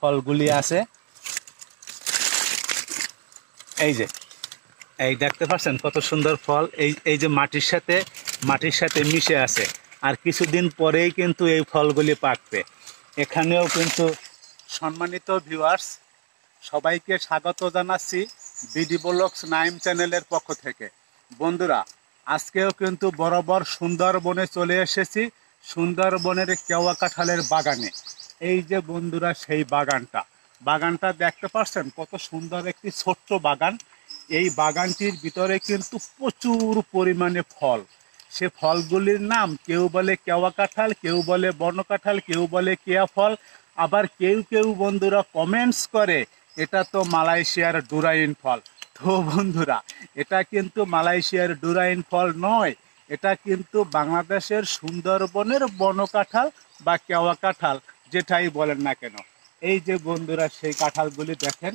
ফলগুলি আছে। এই যে এই দেখতে পাচ্ছেন কত সুন্দর ফল, এই যে মাটির সাথে মিশে আছে। আর কিছুদিন পরেই কিন্তু এই ফলগুলি পাকবে। এখানেও কিন্তু সম্মানিত ভিউয়ার্স, সবাইকে স্বাগত জানাচ্ছি বিডি ব্লগস নাইম চ্যানেলের পক্ষ থেকে। বন্ধুরা, আজকেও কিন্তু বরাবর সুন্দরবনে চলে এসেছি, সুন্দরবনের কেওয়া কাঁঠালের বাগানে। এই যে বন্ধুরা সেই বাগানটা দেখতে পাচ্ছেন, কত সুন্দর একটি ছোট্ট বাগান। এই বাগানটির ভিতরে কিন্তু প্রচুর পরিমাণে ফল। সে ফলগুলির নাম কেউ বলে কেওয়া কাঁঠাল, কেউ বলে বন কাঁঠাল, কেউ বলে কেয়া ফল। আবার কেউ বন্ধুরা কমেন্টস করে এটা তো মালয়েশিয়ার ডুরাইন ফল। তো বন্ধুরা, এটা কিন্তু মালয়েশিয়ার ডুরাইন ফল নয়, এটা কিন্তু বাংলাদেশের সুন্দরবনের বন কাঁঠাল বা কেওয়া কাঁঠাল, যেটাই বলেন না কেন। এই যে বন্ধুরা সেই কাঁঠালগুলি দেখেন,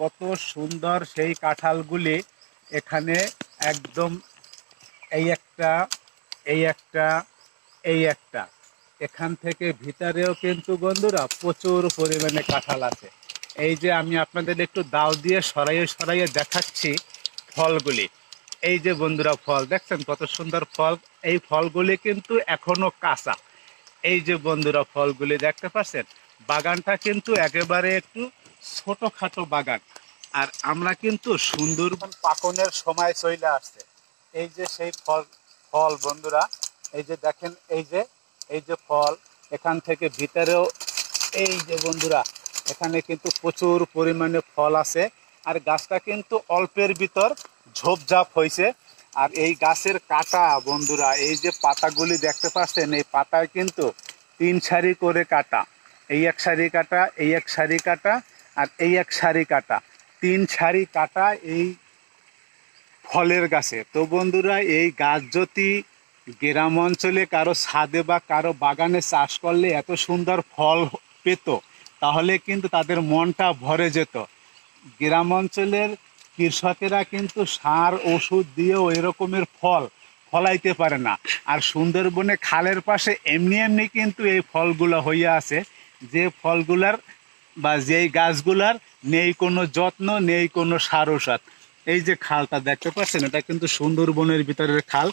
কত সুন্দর সেই কাঁঠালগুলি। এখানে একদম এই একটা, এই একটা, এই একটা, এখান থেকে ভিতরেও কিন্তু বন্ধুরা প্রচুর পরিমাণে কাঁঠাল আছে। এই যে আমি আপনাদের একটু দাও দিয়ে সরাইয়ে দেখাচ্ছি ফলগুলি। এই যে বন্ধুরা ফল দেখছেন কত সুন্দর ফল। এই ফলগুলি কিন্তু এখনো কাঁচা। এই যে বন্ধুরা ফলগুলি দেখতে পাচ্ছেন, বাগানটা কিন্তু একেবারে একটু ছোটখাটো বাগান। আর আমরা কিন্তু সুন্দরবন পাকনের সময় চলে আসছে। এই যে সেই ফল বন্ধুরা, এই যে দেখেন, এই যে ফল, এখান থেকে ভিতরেও এই যে বন্ধুরা এখানে কিন্তু প্রচুর পরিমাণে ফল আছে। আর গাছটা কিন্তু অল্পের ভিতর ঝোপঝাপ হয়েছে। আর এই গাছের কাটা বন্ধুরা, এই যে পাতাগুলি দেখতে পাচ্ছেন, এই পাতায় কিন্তু 3 সারি করে কাটা। এই এক সারি কাটা, এই এক সারি কাটা, আর এই এক সারি কাটা, 3 সারি কাটা এই ফলের গাছে। তো বন্ধুরা, এই গাছ যদি গ্রাম অঞ্চলে কারো ছাদে বা কারো বাগানে চাষ করলে এত সুন্দর ফল পেত, তাহলে কিন্তু তাদের মনটা ভরে যেত। গ্রাম অঞ্চলের কৃষকেরা কিন্তু সার ওষুধ দিয়েও এরকমের ফল ফলাইতে পারে না। আর সুন্দরবনে খালের পাশে এমনি কিন্তু এই ফলগুলো হইয়া আছে, যে ফলগুলার বা যেই গাছগুলার নেই কোনো যত্ন, নেই কোনো সার ওষুধ। এই যে খালটা দেখতে পাচ্ছেন, এটা কিন্তু সুন্দরবনের ভিতরের খাল।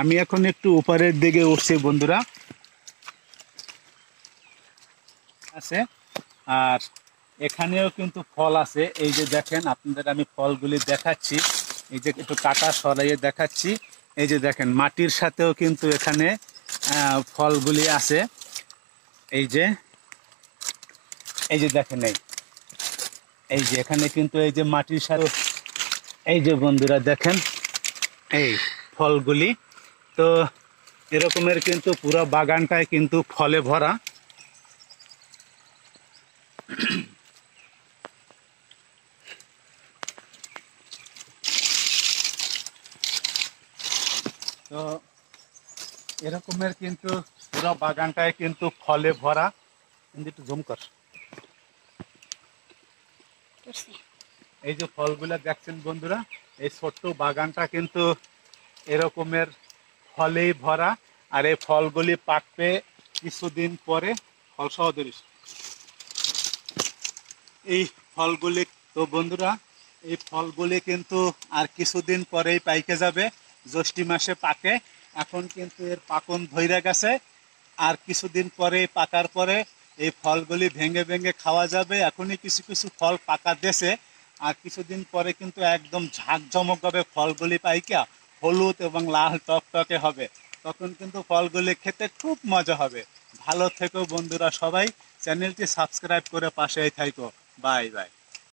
আমি এখন একটু উপরের দিকে উঠছি বন্ধুরা আছে। আর এখানেও কিন্তু ফল আছে। এই যে দেখেন, আপনাদের আমি ফলগুলি দেখাচ্ছি। এই যে একটু কাটা সরাইয়ে দেখাচ্ছি। এই যে দেখেন, মাটির সাথেও কিন্তু এখানে ফলগুলি আছে। এই যে দেখেন, এই যে এখানে কিন্তু এই যে মাটির সাথে, এই যে বন্ধুরা দেখেন এই ফলগুলি। তো এরকমের কিন্তু পুরো বাগানটায় কিন্তু ফলে ভরা। তো এরকমের কিন্তু পুরো বাগানটায় কিন্তু ফলে ভরা। একটু জুম কর। এই যে ফলগুলো দেখছেন বন্ধুরা, এই ছোট্ট বাগানটা কিন্তু এরকমের ফলেই ভরা। আর এই ফলগুলি পাকবে কিছুদিন পরে। ফল সহ ধরিস এই ফলগুলি। তো বন্ধুরা, এই ফলগুলি কিন্তু আর কিছুদিন পরেই পাইকে যাবে। জ্যৈষ্ঠ মাসে পাকে। এখন কিন্তু এর পাকন ধইরা গেছে। আর কিছুদিন পরে পাকার পরে এই ফলগুলি ভেঙে খাওয়া যাবে। এখনই কিছু ফল পাকা দেশে। আর কিছুদিন পরে কিন্তু একদম ঝাঁকজমকভাবে ফলগুলি পাইকা হলুদ এবং লাল টকটকে হবে। তখন কিন্তু ফলগুলি খেতে খুব মজা হবে। ভালো থেকো বন্ধুরা সবাই, চ্যানেলটি সাবস্ক্রাইব করে পাশেই থাকো। Bye bye.